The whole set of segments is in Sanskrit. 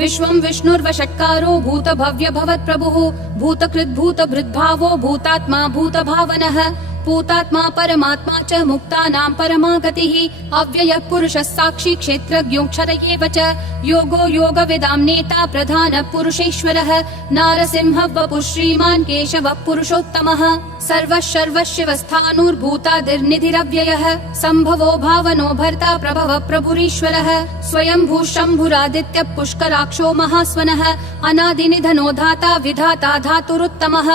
विश्वं विष्णुर्वषट्कारो भूतभव्य भवत्प्रभुः भूतकृद्भूतभृद्भावो भूतात्मा भूतभावनः भूतात्मा परमात्मा च मुक्तानां परमा गतिः अव्ययः पुरुषः साक्षी क्षेत्रज्ञोऽक्षर एव च योगो योगविदां नेता प्रधानः पुरुषेश्वरः नारसिंहः वपुः श्रीमान् केशवः पुरुषोत्तमः सर्वः सर्वशिवस्थाणुर्भूतादिर्निधिरव्ययः सम्भवो भावनो भर्ता प्रभवः प्रभुरीश्वरः स्वयंभू शम्भुरादित्यः पुष्कराक्षो महास्वनः अनादिनिधनो धाता विधाता धातुरुत्तमः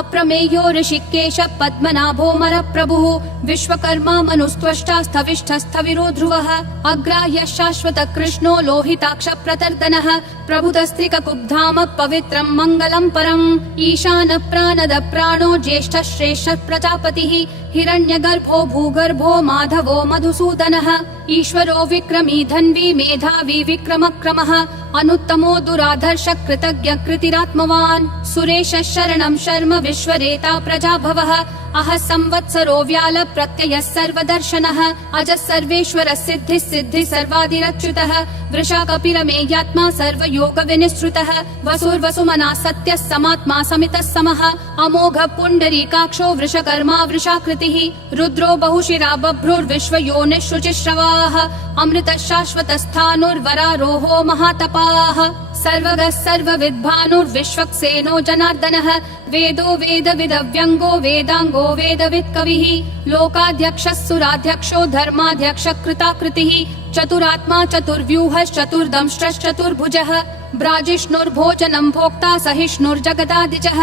अप्रमेयो ऋषिकेशः पद्मनाभो प्रभुः विश्वकर्मा मनुस्त्वष्टा स्थविष्ठस्थविरो ध्रुवः अग्राह्यः शाश्वतः कृष्णो लोहिताक्ष प्रतर्दनः प्रभुतस्त्रिककुब्धाम पवित्रं मङ्गलं परम् ईशानः प्राणदः प्राणो ज्येष्ठः श्रेष्ठः प्रजापतिः हिरण्यगर्भो भूगर्भो माधवो मधुसूदनः ईश्वरो विक्रमी धन्वी मेधावी विक्रमक्रमः अनुत्तमो दुराधर्ष कृतज्ञ कृतिरात्मवान् सुरेशः शरणं शर्म विश्वरेता प्रजाभवः अह संवत्सरो व्याल प्रत्ययः सर्वदर्शनः अजः सर्वेश्वरः सिद्धिः सिद्धिः सर्वादिरच्युतः वृषा कपिरमेयात्मा सर्वयोग विनिश्रुतः वसुर्वसुमना सत्यः समात्मा समितः समः अमोघ पुण्डरीकाक्षो वृषकर्मा वृषाकृतिः रुद्रो बहुशिरा बभ्रुर्विश्वयोनिः शुचिश्रवाः अमृतः शाश्वतस्थाणुर्वरारोहो महातपाः सर्वगः सर्वविद्भानुर्विश्वक्सेनो जनार्दनः वेदो वेदविदव्यङ्गो वेदाङ्गो वेदवित्कविः लोकाध्यक्षः सुराध्यक्षो धर्माध्यक्षः कृताकृतिः चतुरात्मा चतुर्व्यूहश्चतुर्दंष्ट्रश्चतुर्भुजः ब्राजिष्णुर्भोजनं भोक्ता सहिष्णुर्जगदादिजः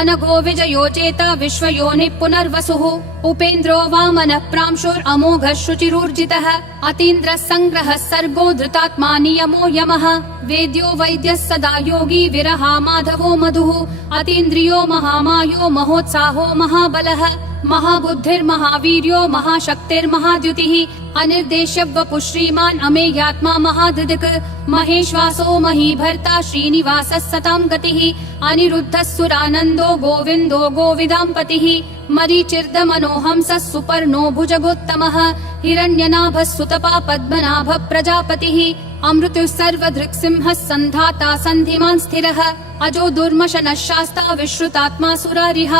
अनघो विजयो जेता विश्वयोनिः पुनर्वसुः उपेन्द्रो वामनः प्रांशुरमोघः शुचिरूर्जितः अतीन्द्रः सङ्ग्रहः सर्गो धृतात्मा नियमो यमः वेद्यो वैद्यः सदा योगी विरहा माधवो मधुः अतीन्द्रियो महामायो महोत्साहो महाबलः महाबुद्धिर्महावीर्यो महाशक्तिर्महाद्युतिः अनिर्देश्य वपुः श्रीमान् अमेयात्मा महादृक् महेश्वासो महीभर्ता श्रीनिवासः सतां गतिः अनिरुद्धः सुरानन्दो गोविन्दो गोविदाम्पतिः मरीचिर्दमनोहंसः सुपर्णो भुजगोत्तमः हिरण्यनाभः सुतपा पद्मनाभः प्रजापतिः अमृतुः सर्वदृक्सिंहः सन्धाता सन्धिमान् स्थिरः अजो दुर्मशनः शास्ता विश्रुतात्मा सुरारिः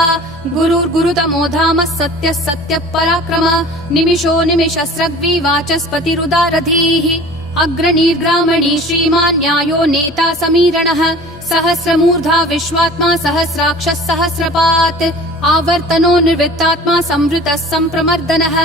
गुरुर्गुरुतमो धामः सत्यः सत्यः पराक्रमः निमिषो निमिषस्रग्वी वाचस्पतिरुदारधीः अग्रणीर्ग्रामणी श्रीमान् न्यायो नेता समीरणः सहस्रमूर्धा विश्वात्मा सहस्राक्षः सहस्रपात् आवर्तनो निर्वृत्तात्मा संवृतः सम्प्रमर्दनः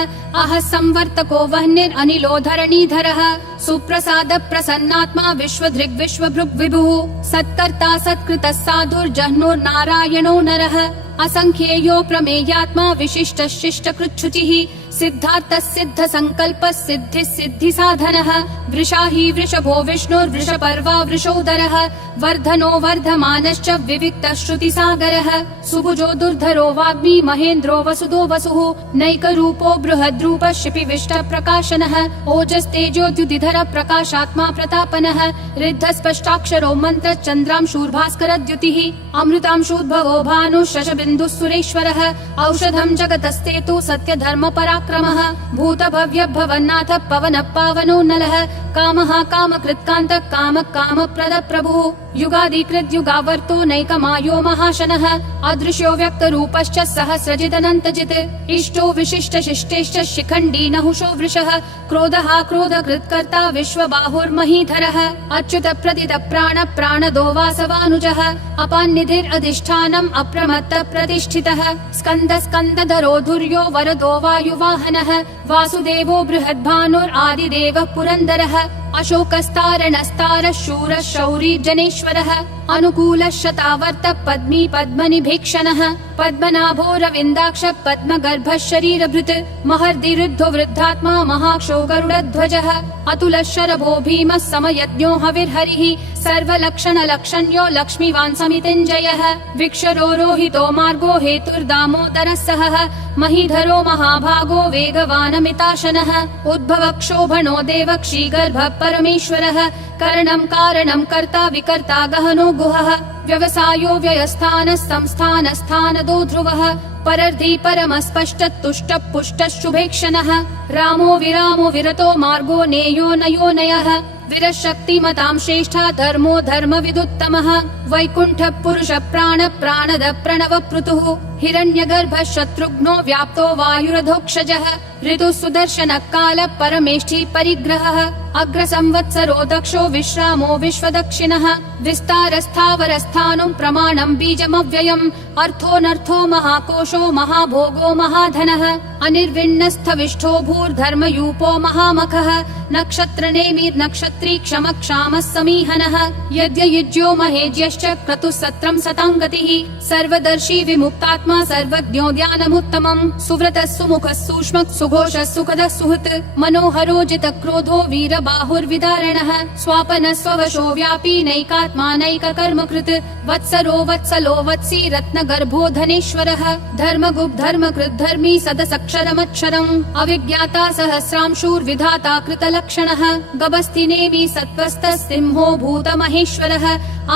अह संवर्तको वह्निरनिलो धरणीधरः सुप्रसाद प्रसन्नात्मा विश्वधृग् विश्वभृग् विभुः सत्कर्ता सत्कृतः साधुर्जह्नुर्नारायणो नरः असंख्येयो प्रमेयात्मा विशिष्टः शिष्टकृच्छुचिः सिद्धार्थः सिद्ध संकल्पः सिद्धिः सिद्धि साधनः वृषाही वृषभो विष्णुर्वृषपर्वा वृषोदरः वर्धनो वर्धमानश्च विविक्तः श्रुतिसागरः सुभुजो दुर्धरो वाग्मी महेन्द्रो वसुदो वसुः नैकरूपो बृहद्रूपः शिपिविष्ट प्रकाशनः ओजस्तेजोद्युतिधर प्रकाशात्मा प्रतापनः ऋद्धस्पष्टाक्षरो मन्त्र चन्द्रांशूर्भास्करद्युतिः अमृतांशूद्भवो भानुः शशबिन्दुः सुरेश्वरः औषधं जगतस्तेतु सत्यधर्म पराक्रमः भूतभव्य भवन्नाथ पवनः पावनो नलः कामः कामकृत्कान्तः कामः कामप्रद प्रभुः युगादिकृत् युगावर्तो नैकमायो महाशनः अदृश्यो व्यक्तरूपश्च सहस्रजिदनन्तजित् इष्टो विशिष्ट शिष्टेश्च शिखण्डी नहुषो वृषः क्रोधः क्रोधकृत्कर्ता विश्वबाहुर्महीधरः अच्युत प्रदित प्राण प्राणदो वासवानुजः अपान्निधिरधिष्ठानम् अप्रमत्त प्रतिष्ठितः स्कन्द स्कन्दधरो धुर्यो वरदो वायुवाहनः वासुदेवो बृहद्भानुरादिदेवः पुरन्दरः अशोकस्तारणस्तारः शूरः शौरी जनेश्वरः अनुकूलः शतावर्त पद्मी पद्मनिभीक्षणः पद्मनाभो रविन्दाक्ष पद्मगर्भः शरीरभृत् महर्दिरुद्धो वृद्धात्मा महाक्षो गरुडध्वजः अतुलः शरभो भीमः समयज्ञो हविर्हरिः सर्वलक्षणलक्षण्यो लक्ष्मीवान् समितिञ्जयः विक्षरो रोहितो मार्गो हेतुर्दामोदरः सहः महीधरो महाभागो वेगवानमिताशनः उद्भवक्षोभणो देवक्षीगर्भः परमेश्वरः करणं कारणं कर्ता विकर्ता गहनो गुहः व्यवसायो व्ययस्थानः संस्थानस्थानदो ध्रुवः परर्धि परमस्पष्ट तुष्ट पुष्ट शुभेक्षणः रामो विरामो विरतो मार्गो नेयो नयो नयः विरशक्तिमतां श्रेष्ठा धर्मो धर्मविदुत्तमः वैकुण्ठ पुरुष प्राण प्राणद प्रणव पृथुः हिरण्यगर्भ शत्रुघ्नो व्याप्तो वायुरधोक्षजः ऋतु सुदर्शन काल परमेष्ठी परिग्रहः अग्र संवत्सरो दक्षो विश्रामो विश्वदक्षिणः विस्तारस्थावरस्थानं प्रमाणं बीजमव्ययम् अर्थोऽनर्थो महाकोशो महाभोगो महाधनः अनिर्विण्णस्थविष्ठो भूर्धर्मयूपो महामखः नक्षत्रनेमि नक्षत्री क्षम क्षामः समीहनः यज्ञयुज्यो महेज्यश्च क्रतुः सत्रं सताङ्गतिः सर्वदर्शी विमुक्तात्मा सर्वज्ञो ध्यानमुत्तमम् सुव्रतः सुमुखः सूक्ष्मः सुघोषः सुखदः सुहृत् मनोहरो जितक्रोधो वीरबाहुर्विदारणः स्वापनः स्ववशो व्यापी नैकात्मा नैककर्मकृत् वत्सरो वत्सलो वत्सी रत्नगर्भो धनेश्वरः धर्मगुप् धर्मकृत् धर्मी सदसक्षरमक्षरम् अविज्ञाता सहस्रांशूर्विधाता कृतलक्षणः गभस्तिनेमि सत्त्वस्तः सिंहो भूतमहेश्वरः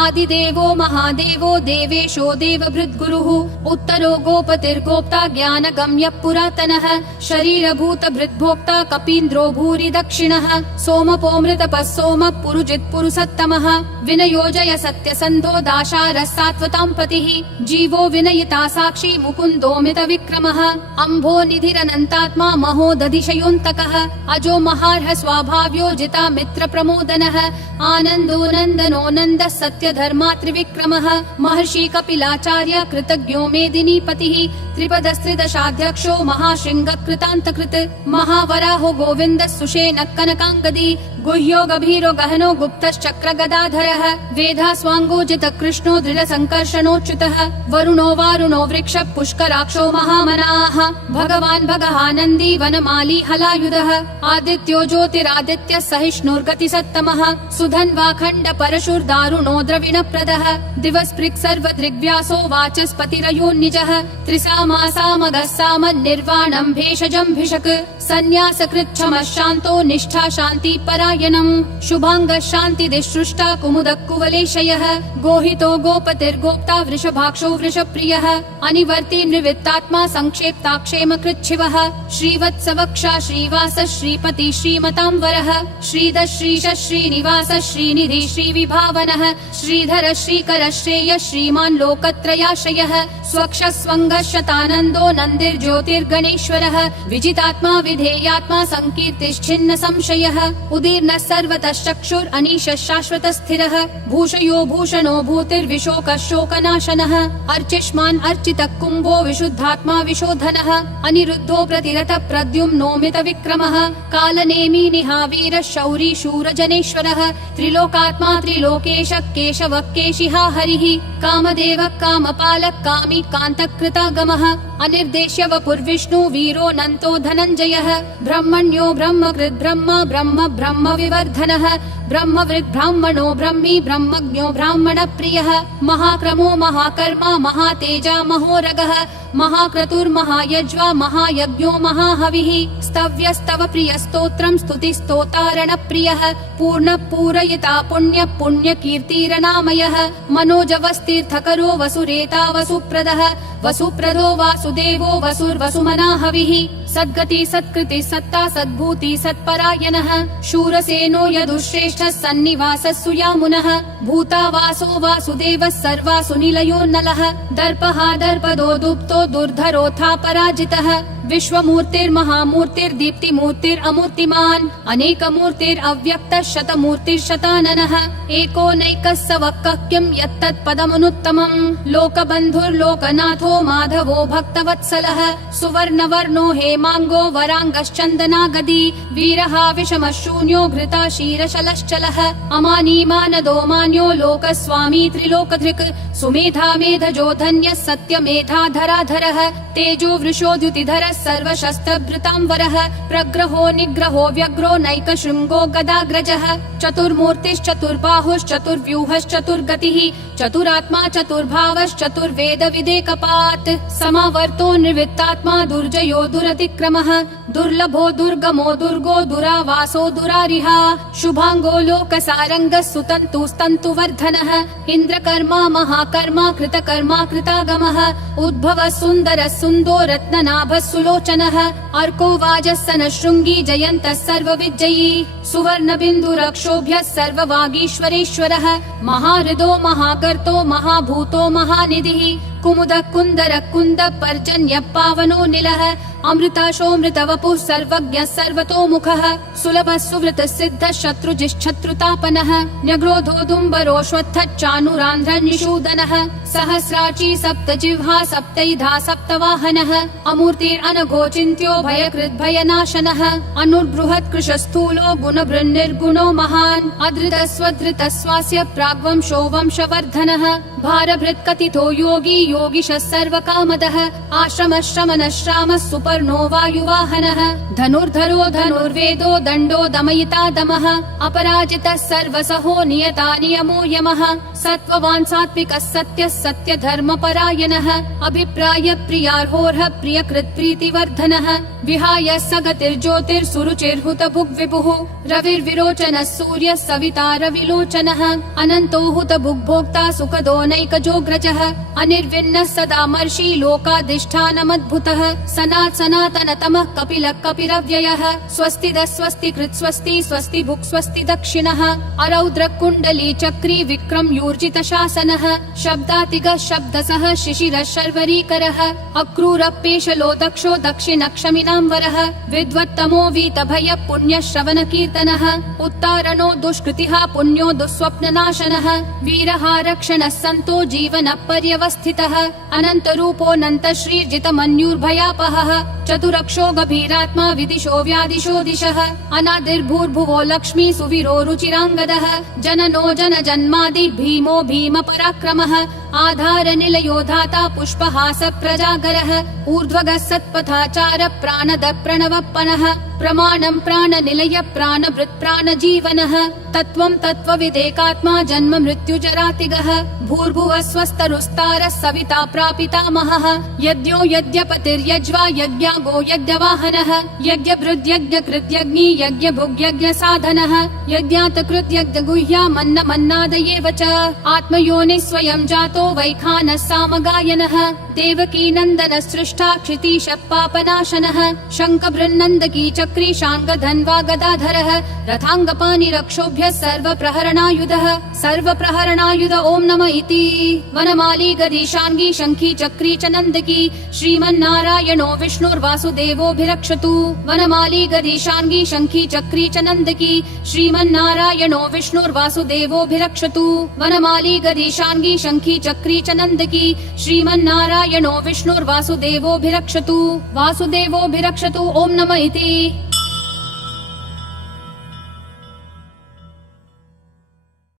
आदिदेवो महादेवो देवेशो देवभृद्गुरुः उत्तरो गोपतिर्गोप्ता ज्ञानगम्यः पुरातनः शरीरभूत भृद्भोक्ता कपीन्द्रो भूरि दक्षिणः सोमपोमृतपः सोमः पुरुजित् पुरुषोत्तमः विनयोजय सत्यसन्धो दाशारः सात्वतां पतिः जीवो विनयिता साक्षी मुकुन्दोमित विक्रमः अम्भो निधिरनन्तात्मा महोदधिशयोऽन्तकः अजो महार्ह स्वाभाव्यो जिता मित्र प्रमोदनः आनन्दो नन्दनो नन्दः सत्य धर्मा त्रिविक्रमः महर्षि कपिलाचार्य कृतज्ञो मेदिनीपतिः त्रिपदस्त्रिदशाध्यक्षो महाशृङ्ग कृतान्तकृत् महावराहो गोविन्दः सुषेणः कनकाङ्गदी गुह्यो गभीरो गहनो गुप्तश्चक्र गदाधरः वेधास्वाङ्गोजित कृष्णो दृढ संकर्षणोच्युतः वरुणो वारुणो वृक्ष पुष्कराक्षो महामनाः भगवान् भगहानन्दी वनमाली हलायुधः आदित्यो ज्योतिरादित्य सहिष्णुर्गति सत्तमः सुधन्वाखण्ड परशुर्दारुणो द्रविणप्रदः दिवस्पृक् सर्वदृग्व्यासो वाचस्पतिरयोन्निजः त्रिसामासामगः सामन्निर्वाणं भेषजं भिषक् सन्न्यासकृच्छमः शान्तो निष्ठा शान्ति परायणम् शुभाङ्गः शान्तिदिसृष्टा कुमुदः कुवलेशयः गोहितो गोपतिर्गोप्ता वृषभाक्षो वृषप्रियः अनिवर्ति निवृत्तात्मा संक्षेप्ता क्षेमकृच्छिवः श्रीवत्सवक्षा श्रीवास श्रीपति श्रीमतां वरः श्रीधर श्रीश श्रीनिवास श्रीनिधि श्रीविभावनः श्रीधर श्रीकर श्रेय श्रीमान् लोकत्रयाश्रयः स्वक्ष स्वङ्गः शतानन्दो नन्दिर्ज्योतिर्गणेश्वरः विजितात्मा विधेयात्मा संकीर्तिश्छिन्न संशयः उदीर्णः सर्वतः चक्षुर् अनीशः शाश्वत स्थिरः भूषयो भूषणो भूतिर्विशोकः शोकनाशनः अर्चिष्मान् अर्चितः कुम्भो विशुद्धात्मा विशोधनः अनिरुद्धो प्रतिरथ प्रद्युम्नोमित विक्रमः कालनेमी निहावीरः शौरी शूरजनेश्वरः त्रिलोकात्मा त्रिलोकेश केशवः केशिहा हरिः कामदेवः कामपालः कामी कान्तकृतागमः अनिर्देश्य वपुर्विष्णु वीरो नन्तो धनञ्जयः ब्रह्मण्यो ब्रह्मकृत् ब्रह्म ब्रह्म ब्रह्म विवर्धनः ब्रह्मवृद् ब्राह्मणो ब्रह्मी ब्रह्मज्ञो ब्राह्मण प्रियः महाक्रमो महाकर्मा महातेजा महोरगः महाक्रतुर्महायज्वा महायज्ञो महाहविः स्तव्यस्तव प्रिय स्तोत्रं स्तुतिस्तोतारण प्रियः पूर्ण पूरयिता पुण्य पुण्य कीर्तिरनामयः मनोजवस्तीर्थकरो वसुरेता वसुप्रदः वसुप्रदो वासुदेवो वसुर्वसुमना हविः सद्गति सत्कृति सत्ता सद्भूति सत्परायणः शूरसेनो यदुश्रेष्ठः सन्निवासः सुयामुनः भूतावासो वासुदेवः सर्वासु निलयोन्नलः दर्पः दर्पदो दुप्तो दुर्धरोऽथा पराजितः विश्वमूर्तिर्महामूर्तिर्दीप्तिमूर्तिरमूर्तिमान् अनेकमूर्तिरव्यक्तः शतमूर्तिर्शताननः एको नैकः स वक्कः किं यत्तत्पदमनुत्तमम् लोकबन्धुर्लोकनाथो माधवो भक्तवत्सलः सुवर्णवर्णो हेमाङ्गो वराङ्गश्चन्दनागदी वीरः विषमः शून्यो घृता क्षीरशलश्चलः अमानी मानदो मान्यो लोकस्वामी त्रिलोकधृक् सुमेधा मेधजो धन्यः सत्यमेधाधराधरः तेजो वृषोद्युतिधरः सर्वज्ञः सर्वशस्त्रभृतांवरः प्रग्रहो निग्रहो व्यग्रो नैकशृङ्गो गदाग्रजः चतुर्मूर्तिश्चतुर्बाहुश्चतुर्व्यूहश्चतुर्गतिः चतुरात्मा चतुर्भावश्चतुर्वेद विदेकपात् समावर्तो निर्वित्तात्मा दुर्जयो दुरतिक्रमः दुर्लभो दुर्गमो दुर्गो दुरावासो दुरारिहा शुभांगो लोकसारङ्गः सुतन्तुस्तन्तुवर्धनः इन्द्रकर्मा महाकर्मा कृतकर्मा कृतागमः उद्भवः सुन्दरः सुन्दो रत्ननाभः सुलोचनः अर्को वाजः शृङ्गी जयन्तः सर्वविजयी सुवर्णबिन्दुरक्षोभ्यः सर्ववागीश्वरेश्वरः महाहृदो महाकर्तो महाभूतो महानिधिः कुमुद कुन्दर कुन्द पर्जन्य पावनो निलः अमृताशोऽमृतवपुः सर्वज्ञः सर्वतोमुखः सुलभः सुवृतः सिद्धः शत्रुजिश्शत्रुतापनः न्यग्रोधोदुम्बरोऽश्वत्थश्चानुरान्ध्रनिषूदनः सहस्राची सप्तजिह्वा सप्तैधा सप्तवाहनः अमूर्तिरनघोचिन्त्यो भयकृद्भयनाशनः अनुर्बृहत्कृशस्थूलो गुणभृन्निर्गुणो महान् अधृतस्वधृतस्वास्य प्राग्वंशो वंशवर्धनः भारभृत्कथितो योगी योगिशः सर्वकामदः आश्रमः श्रमणः श्रामः सुपर्णो वायुवाहनः धनुर्धरो धनुर्वेदो दण्डो दमयिता दमः अपराजितः सर्वसहो नियता नियमो यमः सत्त्ववान् सात्विकः सत्यः सत्यधर्मपरायणः अभिप्राय प्रियार्होर्ह प्रियकृत् प्रीतिवर्धनः विहाय सगतिर्ज्योतिर्सुरुचिर्हुत भुग्विभुः रविर्विरोचनः सूर्यः सविता रविलोचनः अनन्तो हुत भुग्भोक्ता सुखदो नैकजोग्रजः अनिर्विन्नः सदा मर्षि लोकाधिष्ठानमद्भुतः सनातनतमः कपिलः कपिरव्ययः स्वस्तिदः स्वस्तिकृत् स्वस्ति स्वस्ति भुक् स्वस्ति दक्षिणः अरौद्र कुण्डली चक्री विक्रम यूर्जित शासनः शब्दातिगः शब्दसः शिशिरः शर्वरीकरः अक्रूरपेशलो दक्षो दक्षिणक्षमिनाम्बरः विद्वत्तमो वीतभय पुण्यश्रवण कीर्तनः उत्तारणो दुष्कृतिः पुण्यो दुःस्वप्ननाशनः वीरः रक्षणः सन्तो जीवनः पर्यवस्थितः अनन्तरूपोऽनन्त श्रीर्जितमन्युर्भयापहः चतुरक्षो गभीरात्मा विदिशो व्यादिशो दिशः अनादिर्भूर्भुवो लक्ष्मी सुवीरो रुचिराङ्गदः जननो जन जन्मादि भीमो भीम पराक्रमः आधार निलयो धाता पुष्पहास प्रजागरः ऊर्ध्वगः सत्पथाचार प्राणद प्रणवप्पनः प्रमाणं प्राणनिलय प्राणभृत् प्राणजीवनः तत्त्वं तत्त्वविदेकात्मा जन्म मृत्युजरातिगः भूर्भुवः स्वस्तरुस्तारः सविता प्रापितामहः यज्ञो यज्ञपतिर्यज्वा यज्ञागो यज्ञवाहनः यज्ञभृद्यज्ञकृत्यग्नि यज्ञभुग्यज्ञसाधनः यज्ञातकृत्यज्ञगुह्यामन्नमन्नादयेव च आत्मयोनिः स्वयं जातो वैखानः सामगायनः देवकी नन्दन सृष्टा क्षितीशः पापनाशनः शङ्खबृन्नन्दकी चक्री शाङ्गधन्वा गदाधरः रथाङ्गपाणिरक्षोभ्यः सर्वप्रहरणायुध ॐ नमः इति वनमाली गदीशाङ्गी शङ्खी चक्री च नन्दकी श्रीमन्नारायणो विष्णुर्वासुदेवोऽभिरक्षतु वनमाली गदीशाङ्गी शङ्खी चक्री च नन्दकी श्रीमन्नारायणो विष्णुर्वासुदेवोऽभिरक्षतु वनमाली गदीशाङ्गी शङ्खी चक्री च नन्दकी श्रीमन्नारायणो विष्णुर्वासुदेवोऽभिरक्षतु वासुदेवोऽभिरक्षतु ॐ नमः इति।